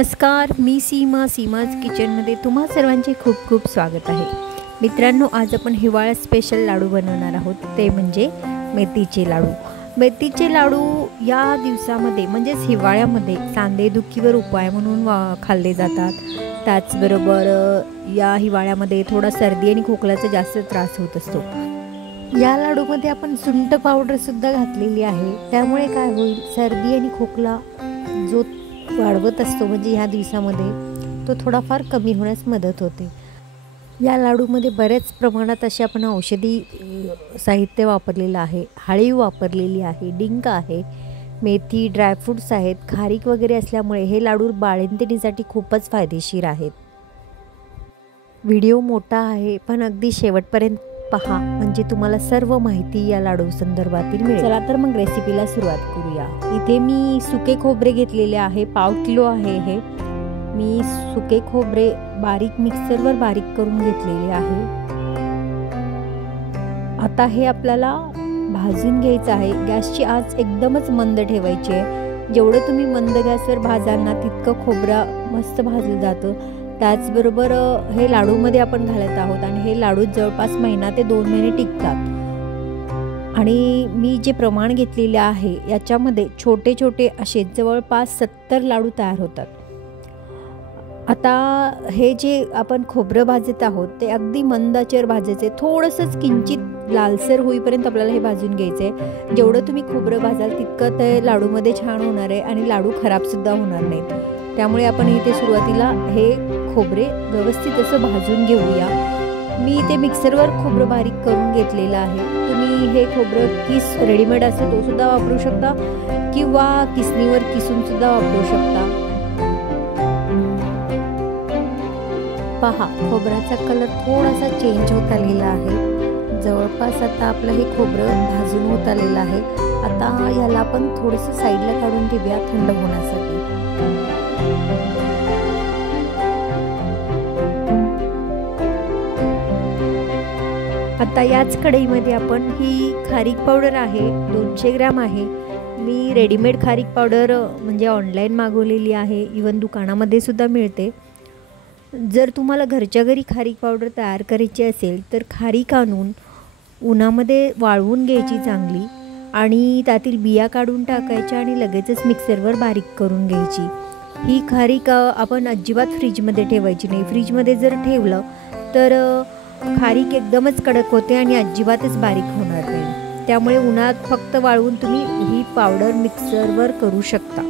नमस्कार, मी सीमाज किचनमध्ये तुम्हा सर्वांचे खूप खूप स्वागत आहे. मित्रांनो, आज आपण हिवाळ्यात स्पेशल लाडू बनवणार आहोत. ते म्हणजे मेथीचे लाडू. मेथीचे लाडू या दिवसामध्ये म्हणजेच हिवाळ्यामध्ये सांधेदुखीवर उपाय म्हणून खाल्ले जातात. त्याचबरोबर या हिवाळ्यामध्ये थोडा सर्दी आणि खोकल्याचा जास्त त्रास होत असतो. या लाडूमध्ये आपण सुंठ पावडरसुद्धा घातलेली आहे. त्यामुळे काय होईल, सर्दी आणि खोकला जो वाढवत असतो म्हणजे ह्या दिवसामध्ये तो थोडाफार कमी होण्यास मदत होते. या लाडूमध्ये बऱ्याच प्रमाणात असे आपण औषधी साहित्य वापरलेलं आहे. हळीव वापरलेली आहे, डिंक आहे, मेथी, ड्रायफ्रूट्स आहेत, खारीक वगैरे असल्यामुळे हे लाडू बाळंतिणीसाठी खूपच फायदेशीर आहेत. व्हिडिओ मोठा आहे पण अगदी शेवटपर्यंत पहा, म्हणजे तुम्हाला सर्व माहिती या लाडू संदर्भातील मिळेल. चला तर मग रेसिपीला सुरुवात करूया. इथे मी सुके खोबरे घेतलेले आहे, 1/2 किलो आहे. हे मी सुके खोबरे बारीक मिक्सरवर बारीक करून घेतलेले आहे. आता हे आपल्याला भाजून घ्यायचं आहे. गॅसची आच एकदमच मंद ठेवायची आहे. जेवढं तुम्ही मंद गॅसवर भाजाल ना तितकं खोबरं मस्त भाजलं जातं. त्याचबरोबर हे लाडूमध्ये आपण घालत आहोत आणि हे लाडू जवळपास महिना ते 2 महिने टिकतात. आणि मी जे प्रमाण घेतलेले आहे याच्यामध्ये छोटे छोटे असे जवळपास 70 लाडू तयार होतात. आता हे जे आपण खोबरं भाजत आहोत ते अगदी मंद आचेवर भाजायचे. थोडंसंच किंचित लालसर होईपर्यंत आपल्याला हे भाजून घ्यायचं आहे. जेवढं तुम्ही खोबरं भाजाल तितकं ते लाडूमध्ये छान होणार आहे आणि लाडू खराबसुद्धा होणार नाहीत. त्यामुळे आपण इथे सुरुवातीला हे खोबरे व्यवस्थित असं भाजून घेऊया. मी इथे मिक्सरवर खोबरं बारीक करून घेतलेलं आहे. तुम्ही हे खोबरं किस रेडीमेड असेल तो सुद्धा वापरू शकता किंवा किसणीवर किसून सुद्धा वापरू शकता. पहा, खोबऱ्याचा कलर थोडासा चेंज होत आलेला आहे. जवळपास आता आपलं हे खोबरं भाजून होत आलेलं आहे. आता याला आपण थोडंसं साईडला काढून ठेवूया थंड होण्यासाठी. आता याच कढईमध्ये आपण ही खारीक पावडर आहे, 200 ग्रॅम आहे. मी रेडीमेड खारीक पावडर म्हणजे ऑनलाईन मागवलेली आहे. इवन दुकानामध्ये सुद्धा मिळते. जर तुम्हाला घरच्या घरी खारीक पावडर तयार करायची असेल तर खारीक आणून उन्हामध्ये वाळवून घ्यायची चांगली आणि त्यातील बिया काढून टाकायच्या आणि लगेचच मिक्सरवर बारीक करून घ्यायची. ही खारीक आपण अजिबात फ्रीजमध्ये ठेवायची नाही. फ्रीजमध्ये जर ठेवलं तर खारीक एकदमच कडक होते आणि अजिबातच बारीक होणार नाही. त्यामुळे उन्हात फक्त वाळवून तुम्ही ही पावडर मिक्सरवर करू शकता.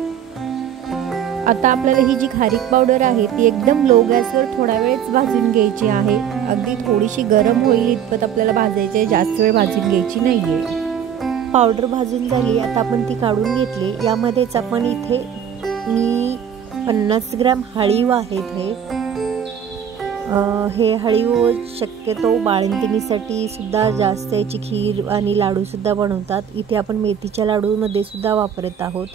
आता आपल्याला ही जी खारीक पावडर आहे ती एकदम लो गॅसवर थोडा वेळच भाजून घ्यायची आहे. अगदी थोडीशी गरम होईल इतपत आपल्याला भाजायची आहे, जास्त वेळ भाजून घ्यायची नाही आहे. पावडर भाजून झाली, आता आपण ती काढून घेतली. यामध्येच आपण इथे मी 50 ग्रॅम हळीव आहेत. हे हळीव शक्यतो बाळंतिणीसाठी सुद्धा जास्त याची खीर आणि लाडूसुद्धा बनवतात. इथे आपण मेथीच्या लाडूमध्ये सुद्धा वापरत आहोत.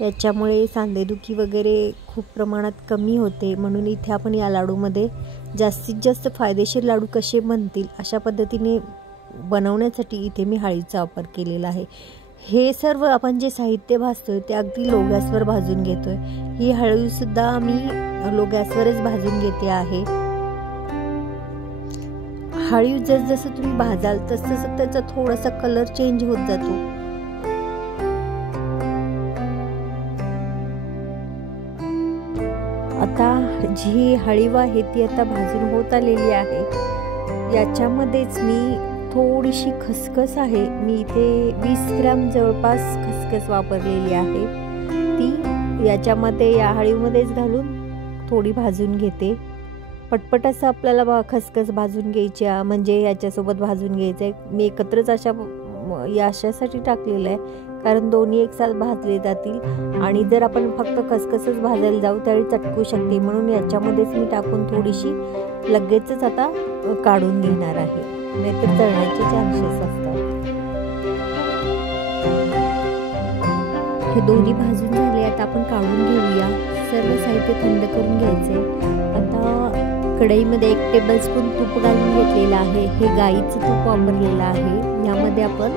याच्यामुळे सांधेदुखी वगैरे खूप प्रमाणात कमी होते. म्हणून इथे आपण या लाडूमध्ये जास्तीत जास्त फायदेशीर लाडू कसे बनतील अशा पद्धतीने बनवण्यासाठी इथे मी हळीचा वापर केलेला आहे. हे सर्व आपण जे साहित्य भाजतोय ते अगदी लो गॅसवर भाजून घेतोय. ही हळीसुद्धा मी लो गॅसवरच भाजून घेते आहे. हळीव जसं तुम्ही भाजाल तसं त्याचा थोडासा कलर चेंज होत जातो. आता जी हळीव आहे ती आता भाजून होत आलेली आहे. याच्यामध्येच मी थोडीशी खसखस आहे, मी इथे 20 ग्रॅम जवळपास खसखस वापरलेली आहे. ती याच्यामध्ये या हळीवमध्येच घालून थोडी भाजून घेते. पटपट असं आपल्याला खसखस भाजून घ्यायची, म्हणजे याच्यासोबत भाजून घ्यायचं आहे. मी एकत्रच अशासाठी टाकलेलं आहे कारण दोन्ही एकसाथ भाजले जातील आणि जर आपण फक्त खसखसच भाजायला जाऊ त्यावेळी चटकू शकते. म्हणून याच्यामध्येच मी टाकून थोडीशी लगेचच आता काढून घेणार आहे, नाहीतर तळण्याचे चान्सेस असतात. हे दोन्ही भाजून झाले, आता आपण काढून घेऊया. सर्व साहित्य थंड करून घ्यायचे. आता कढईमध्ये 1 टेबलस्पून तूप घालून घेतलेलं आहे. हे गाईचं तूप वापरलेलं आहे. यामध्ये आपण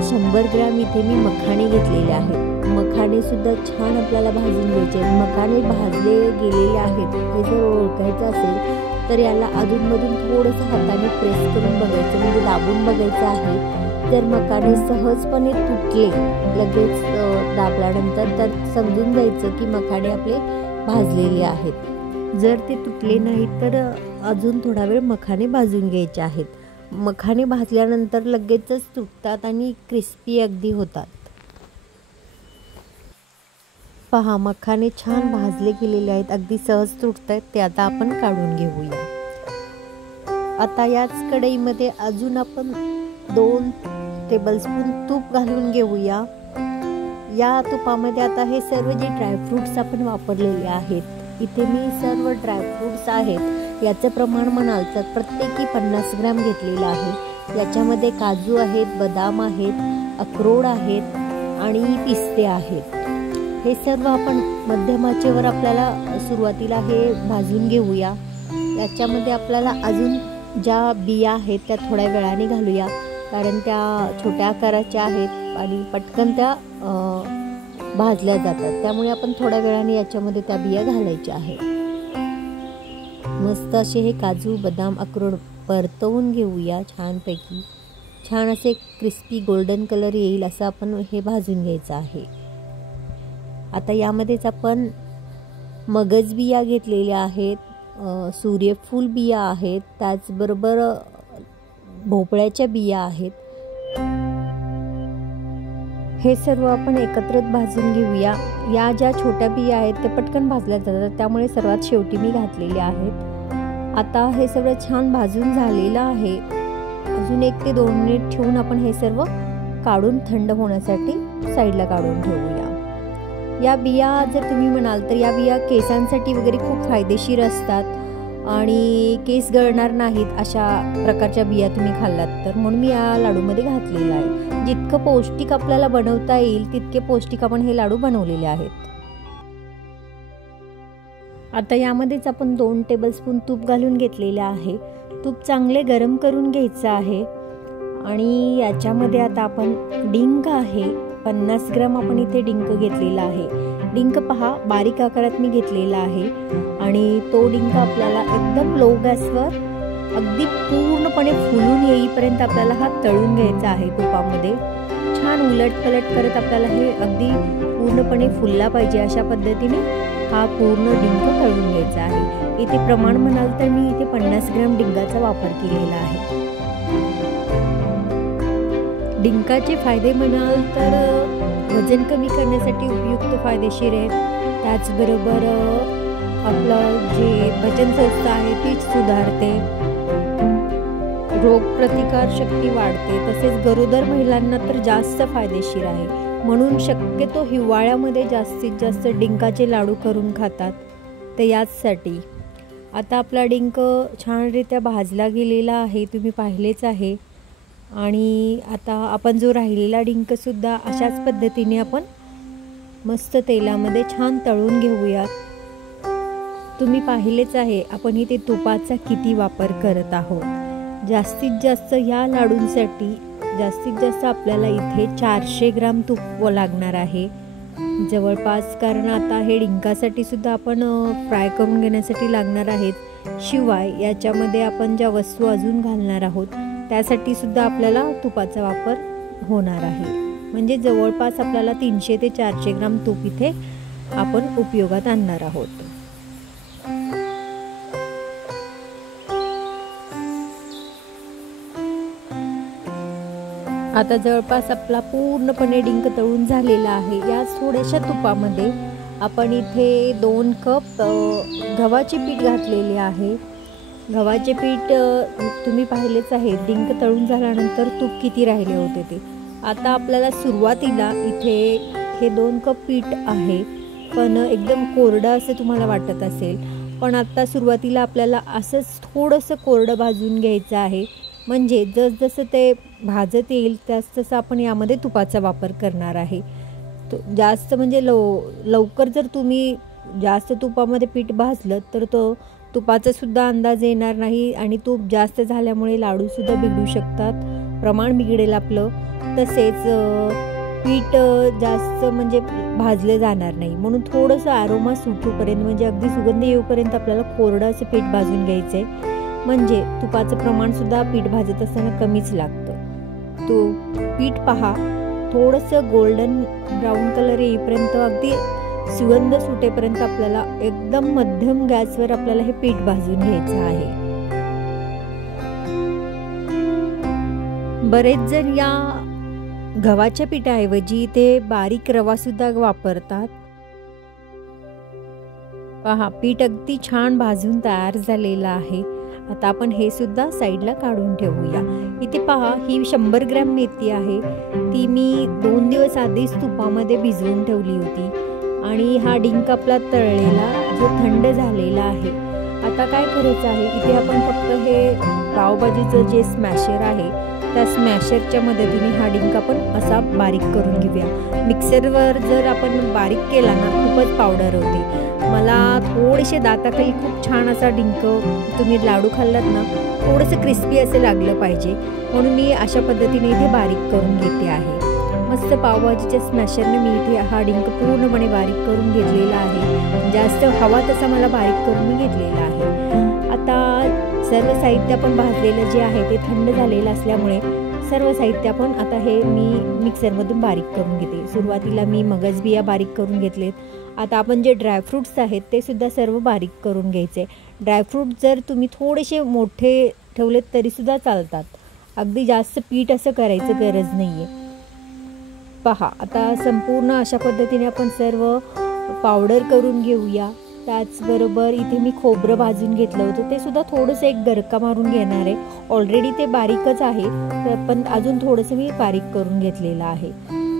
100 ग्रॅम इथे मी मखाणे घेतलेले आहेत. मखाणे सुद्धा छान आपल्याला भाजून घ्यायचे आहेत. मखाणे भाजले गेलेले आहेत हे जर ओळखायचं असेल तर याला अधूनमधून थोडंसं हाताने प्रेस करून बघायचं, म्हणजे दाबून बघायचं आहे. जर मखाणे सहजपणे तुटले लगेच दाबल्यानंतर तर समजून जायचं की मखाणे आपले भाजलेले आहेत. जर ते तुटले नाहीत तर अजून थोडा वेळ मखाणे भाजून घ्यायचे आहेत. मखाणे भाजल्यानंतर लगेचच तुटतात आणि क्रिस्पी अगदी होतात. पहा, मखाणे छान भाजले गेलेले आहेत, अगदी सहज तुटत आहेत. ते आता आपण काढून घेऊया. आता याच कढईमध्ये अजून आपण 2 टेबलस्पून तूप घालून घेऊया. या तुपामध्ये आता हे सर्व जे ड्रायफ्रूट्स आपण वापरलेले आहेत, इथे मी सर्व ड्रायफ्रूट्स आहेत याचं प्रमाण म्हणाल तर प्रत्येकी 50 ग्रॅम घेतलेलं आहे. याच्यामध्ये काजू आहेत, बदाम आहेत, अक्रोड आहेत आणि पिस्ते आहेत. हे सर्व आपण मध्यम आचेवर आपल्याला सुरुवातीला हे भाजून घेऊया. याच्यामध्ये आपल्याला अजून ज्या बिया आहेत त्या थोड्या वेळाने घालूया, कारण त्या छोट्या आकाराच्या आहेत आणि पटकन त्या भाजल्या जातात. त्यामुळे आपण थोड्या वेळाने याच्यामध्ये त्या बिया घालायच्या आहेत. मस्त असे हे काजू, बदाम, अक्रोड परतवून घेऊया छानपैकी. छान असे क्रिस्पी गोल्डन कलर येईल असं आपण हे भाजून घ्यायचं आहे. आता यामध्येच आपण मगज बिया घेतलेल्या आहेत, सूर्यफूल बिया आहेत, त्याचबरोबर भोपळ्याच्या बिया आहेत. हे सर्व आपण एकत्रित भाजून घेऊया. या ज्या छोट्या बिया आहेत ते पटकन भाजल्या जातात, त्यामुळे सर्वात शेवटी मी घातलेल्या आहेत. आता हे सर्व छान भाजून झालेलं आहे. अजून 1 ते 2 मिनिट ठेवून आपण हे सर्व काढून थंड होण्यासाठी साईडला काढून ठेवूया. या बिया जर तुम्ही म्हणाल तर या बिया केसांसाठी वगैरे खूप फायदेशीर असतात आणि केस गळणार नाहीत अशा प्रकारच्या बिया तुम्ही खाल्लात तर, म्हणून मी या लाडूमध्ये घातलेला आहे. जितकं पौष्टिक आपल्याला बनवता येईल तितके पौष्टिक आपण हे लाडू बनवलेले आहेत. आता यामध्येच आपण 2 टेबलस्पून तूप घालून घेतलेले आहे. तूप चांगले गरम करून घ्यायचं आहे आणि याच्यामध्ये आता आपण डिंक आहे 50 ग्रॅम आपण इथे डिंक घेतलेला आहे. डिंक पहा, बारीक आकारात मी घेतलेला आहे आणि तो डिंक आपल्याला एकदम लो गॅसवर अगदी पूर्णपणे फुलून येईपर्यंत आपल्याला हा तळून घ्यायचा आहे तुपामध्ये. छान उलटपलट करत आपल्याला हे अगदी पूर्णपणे फुलला पाहिजे अशा पद्धतीने हा पूर्ण डिंक तळून घ्यायचा आहे. इथे प्रमाण म्हणाल तर मी इथे 50 ग्रॅम डिंकाचा वापर केलेला आहे. डिंकाचे फायदे म्हणाल तर वजन कमी करण्यासाठी उपयुक्त फायदेशीर आहेत. त्याचबरोबर आपलं जे पचनसंस्था आहे तीच सुधारते, रोगप्रतिकार शक्ती वाढते, तसेच गरोदर महिलांना तर जास्त फायदेशीर आहे. म्हणून शक्यतो हिवाळ्यामध्ये जास्तीत जास्त डिंकाचे लाडू करून खातात, ते याचसाठी. आता आपला डिंक छानरित्या भाजला गेलेला आहे, तुम्ही पाहिलेच आहे. आणि आता आपण जो राहिलेला डिंकसुद्धा अशाच पद्धतीने आपण मस्त तेलामध्ये छान तळून घेऊयात. तुम्ही पाहिलेच आहे आपण इथे तुपाचा किती वापर करत आहोत. जास्तीत जास्त या लाडूंसाठी जास्तीत जास्त आपल्याला इथे 400 ग्राम तूप लागणार आहे जवळपास, कारण आता हे डिंकासाठी सुद्धा आपण फ्राय करून घेण्यासाठी लागणार आहेत. शिवाय याच्यामध्ये आपण ज्या वस्तू अजून घालणार आहोत त्यासाठी सुद्धा आपल्याला तुपाचा वापर होणार आहे. म्हणजे जवळपास आपल्याला 300 ते 400 ग्राम तूप इथे आपण उपयोगात आणणार आहोत. आता जवळपास आपला पूर्णपणे डिंक तळून झालेला आहे. याच थोड्याशा तुपामध्ये आपण इथे 2 कप गव्हाचे पीठ घातलेले आहे. गव्हाचे पीठ तुम्ही पाहिलेच आहे, डिंक तळून झाल्यानंतर तूप किती राहिले होते ते. आता आपल्याला सुरुवातीला इथे हे 2 कप पीठ आहे, पण एकदम कोरडं असं तुम्हाला वाटत असेल, पण आता सुरुवातीला आपल्याला असंच थोडंसं कोरडं भाजून घ्यायचं आहे. म्हणजे जसजसं ते भाजत येईल तसं आपण यामध्ये तुपाचा वापर करणार आहे. जास्त म्हणजे लवकर जर तुम्ही जास्त तुपामध्ये पीठ भाजलं तर तो तुपाचा सुद्धा अंदाज येणार नाही आणि तूप जास्त झाल्यामुळे लाडूसुद्धा बिघडू शकतात, प्रमाण बिघडेल आपलं. तसेच पीठ जास्त म्हणजे भाजलं जाणार नाही, म्हणून थोडंसं ॲरोमा सुटूपर्यंत म्हणजे अगदी सुगंध येऊपर्यंत आपल्याला कोरडं असं पीठ भाजून घ्यायचं आहे. म्हणजे तुपाचं प्रमाणसुद्धा पीठ भाजत असताना कमीच लागतं. तो पीठ पहा थोडंसं गोल्डन ब्राऊन कलर येईपर्यंत अगदी सुगंध सुटेपर्यंत आपल्याला एकदम मध्यम गॅसवर आपल्याला हे पीठ भाजून घ्यायचं आहे. बरेच जण या गव्हाच्या पिठाऐवजी ते बारीक रवा सुद्धा वापरतात. पहा पीठ अगदी छान भाजून तयार झालेलं आहे. आता आपण हे सुद्धा साईडला काढून ठेवूया. इथे पहा ही 100 ग्रॅम मेथी आहे. ती मी 2 दिवस आधीच तुपामध्ये भिजवून ठेवली होती आणि हा डिंक आपला तळलेला जो थंड झालेला आहे. आता काय करायचं आहे, इथे आपण फक्त हे पावभाजीचं जे स्मॅशर आहे त्या स्मॅशरच्या मदतीने हा डिंक आपण असा बारीक करून घेऊया. मिक्सरवर जर आपण बारीक केला ना खूपच पावडर होते. मला थोडेसे दाताखाली खूप छान असा डिंक तुम्ही लाडू खाल्लात ना थोडंसं क्रिस्पी असं लागलं पाहिजे, म्हणून मी अशा पद्धतीने इथे बारीक करून घेते आहे. मस्त पावभाजीच्या स्मॅशरने मी इथे हा डिंक पूर्णपणे बारीक करून घेतलेला आहे. जास्त हवा तसा मला बारीक करून मी घेतलेला आहे. आता सर्व साहित्य आपण भाजलेलं जे आहे ते थंड झालेलं असल्यामुळे सर्व साहित्य आपण आता हे मी मिक्सरमधून बारीक करून घेते. सुरुवातीला मी मगजबिया बारीक करून घेतलेत. आता आपण जे ड्रायफ्रूट्स आहेत ते सुद्धा सर्व बारीक करून घ्यायचे. ड्रायफ्रूट जर तुम्ही थोडेसे मोठे ठेवलेत तरीसुद्धा चालतात. अगदी जास्त पीठ असं करायचं गरज नाही आहे. पहा आता संपूर्ण अशा पद्धतीने आपण सर्व पावडर करून घेऊया. त्याचबरोबर इथे मी खोबरं भाजून घेतलं होतं, ते सुद्धा थोडंसं एक गरका मारून घेणार आहे. ऑलरेडी ते बारीकच आहे पण अजून थोडंसं मी बारीक करून घेतलेलं आहे.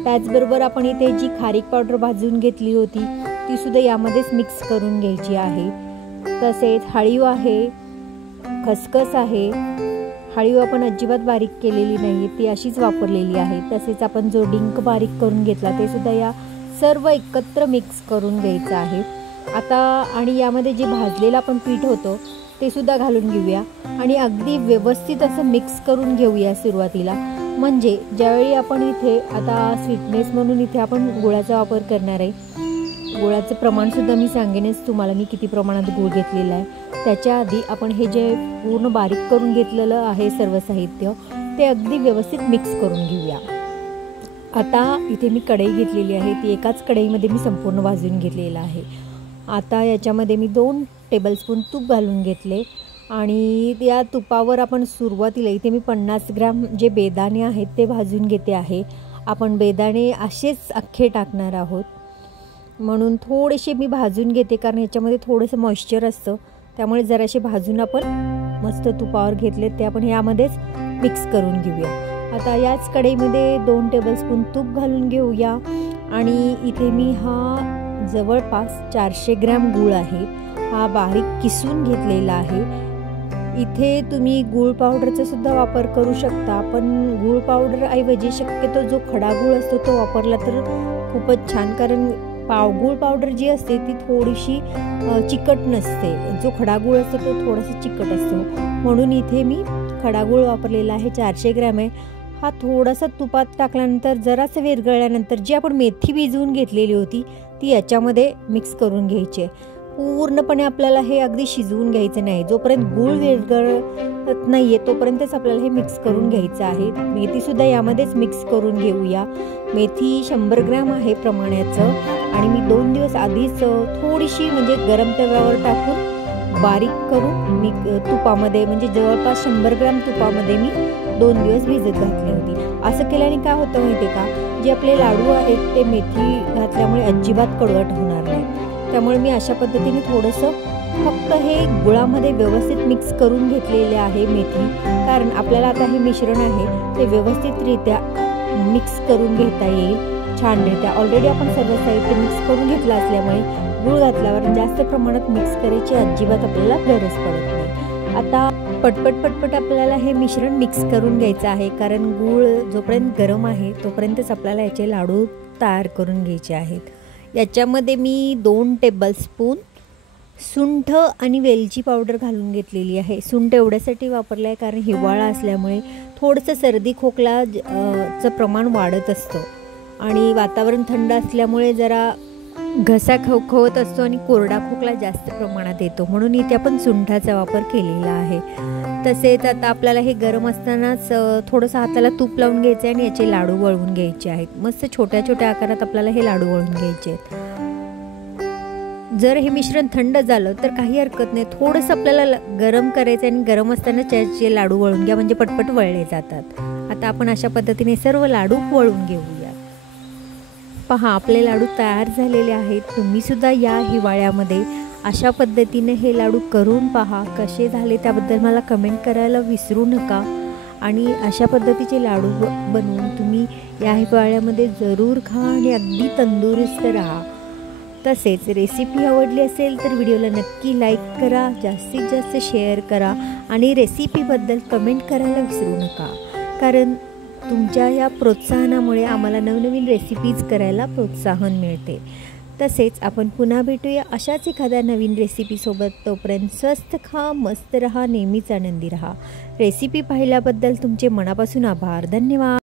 त्याचबरोबर आपण इथे जी खारीक पावडर भाजून घेतली होती ती सुद्धा यामध्येच मिक्स करून घ्यायची आहे. तसेच हळीव आहे, खसखस आहे. हळीव आपण अजिबात बारीक केलेली नाही, ती अशीच वापरलेली आहे. तसेच आपण जो डिंक बारीक करून घेतला ते सुद्धा या सर्व एकत्र मिक्स करून घ्यायचं आहे. आता आणि यामध्ये जे भाजलेलं आपण पीठ होतं ते सुद्धा घालून घेऊया आणि अगदी व्यवस्थित असं मिक्स करून घेऊया सुरुवातीला. म्हणजे ज्यावेळी आपण इथे आता स्वीटनेस म्हणून इथे आपण गुळाचा वापर करणार आहे. गुळाचं प्रमाणसुद्धा मी सांगेनच तुम्हाला मी किती प्रमाणात गूळ घेतलेला आहे. त्याच्या आधी आपण हे जे पूर्ण बारीक करून घेतलेलं आहे सर्व साहित्य ते अगदी व्यवस्थित मिक्स करून घेऊया. आता इथे मी कढई घेतलेली आहे, ती एकाच कढईमध्ये मी संपूर्ण भाजून घेतलेलं आहे. आता याच्यामध्ये मी 2 टेबलस्पून तूप घालून घेतले आणि या तुपावर आपण सुरुवातीला इथे मी 50 ग्रॅम जे बेदाणे आहेत ते भाजून घेते आहे. आपण बेदाणे असेच अख्खे टाकणार आहोत म्हणून थोडेसे मी भाजून घेते, कारण ह्याच्यामध्ये थोडंसं मॉइश्चर असतं, त्यामुळे जरासे भाजून आपण मस्त तुपावर घेतले ते आपण यामध्येच मिक्स करून घेऊया. आता याच कढईमध्ये 2 टेबलस्पून तूप घालून घेऊया आणि इथे मी हा जवळपास 400 ग्रॅम गूळ आहे, हा बारीक किसून घेतलेला आहे. इथे तुम्ही गूळ पावडरचा सुद्धा वापर करू शकता, पण गूळ पावडर ऐवजी शक्यतो जो खडा गूळ असतो तो वापरला तर खूपच छान, कारण गूळ पावडर जी असते ती थोडीशी चिकट नसते. जो खडा गूळ असतो तो थोडासा चिकट असतो, म्हणून इथे मी खडा गूळ वापरलेला आहे. 400 ग्रॅम आहे. हा थोडासा तुपात टाकल्यानंतर जरासं विरघळल्यानंतर जी आपण मेथी भिजवून घेतलेली होती ती याच्यामध्ये मिक्स करून घ्यायची आहे. पूर्णपणे आपल्याला हे अगदी शिजवून घ्यायचं नाही. जोपर्यंत गूळ विरघळत नाही आहे तोपर्यंतच आपल्याला हे मिक्स करून घ्यायचं आहे. मेथीसुद्धा यामध्येच मिक्स करून घेऊया. मेथी 100 ग्रॅम आहे प्रमाणाचं आणि मी 2 दिवस आधीच थोडीशी म्हणजे गरम तव्यावर टाकून बारीक करून मी तुपामध्ये म्हणजे जवळपास 100 ग्रॅम तुपामध्ये मी 2 दिवस भिजत घातली होती. असं केल्याने काय होतं माहिती आहे का, जे आपले लाडू आहेत ते मेथी घातल्यामुळे अजिबात कडवट होणार नाही. त्यामुळे मी अशा पद्धतीने थोडंसं फक्त हे गुळामध्ये व्यवस्थित मिक्स करून घेतलेले आहे मेथी, कारण आपल्याला आता हे मिश्रण आहे ते व्यवस्थितरित्या मिक्स करून घेता येईल छानरित्या. ऑलरेडी आपण सर्व साहित्य मिक्स करून घेतलं असल्यामुळे गूळ घातल्यावर जास्त प्रमाणात मिक्स करायची अजिबात आपल्याला गरज पडत नाही. आता पटपट आपल्याला हे मिश्रण मिक्स करून घ्यायचं आहे, कारण गूळ जोपर्यंत गरम आहे तोपर्यंतच आपल्याला याचे लाडू तयार करून घ्यायचे आहेत. याच्यामध्ये मी 2 टेबलस्पून सुंठ आणि वेलची पावडर घालून घेतलेली आहे. सुंठ एवढ्यासाठी वापरलं आहे कारण हिवाळा असल्यामुळे थोडंसं सर्दी खोकलाचं प्रमाण वाढत असतं. आणि वातावरण थंड असल्यामुळे जरा घसा खवखवत असतो आणि कोरडा खोकला जास्त प्रमाणात येतो, म्हणून इथे आपण सुंठाचा वापर केलेला आहे. तसेच आता आपल्याला हे गरम असतानाच थोडंसं हाताला तूप लावून घ्यायचं आहे आणि याचे लाडू वळवून घ्यायचे आहेत. मस्त छोट्या छोट्या आकारात आपल्याला हे लाडू वळवून घ्यायचे आहेत. जर हे मिश्रण थंड झालं तर काही हरकत नाही, थोडंसं आपल्याला गरम करायचं आणि गरम असताना त्याचे लाडू वळून घ्या, म्हणजे पटपट वळले जातात. आता आपण अशा पद्धतीने सर्व लाडू वळून घेऊया. पहा, आपले लाडू तयार झालेले आहेत. तुम्हीसुद्धा या हिवाळ्यामध्ये अशा पद्धतीने हे लाडू करून पहा. कसे झाले त्याबद्दल मला कमेंट करायला विसरू नका. आणि अशा पद्धतीचे लाडू बनवून तुम्ही या हिवाळ्यामध्ये जरूर खा आणि अगदी तंदुरुस्त राहा. तसेच रेसिपी आवडली असेल तर व्हिडिओला नक्की लाईक करा, जास्तीत जास्त शेअर करा आणि रेसिपीबद्दल कमेंट करायला विसरू नका, कारण तुमच्या या प्रोत्साहनामुळे आम्हाला नवनवीन रेसिपीज करायला प्रोत्साहन मिळते. तसेच आपण पुन्हा भेटूया अशाच एखाद्या नवीन रेसिपीसोबत. तोपर्यंत स्वस्त खा, मस्त रहा, नेहमीच आनंदी रहा. रेसिपी पाहिल्याबद्दल तुमचे मनापासून आभार. धन्यवाद.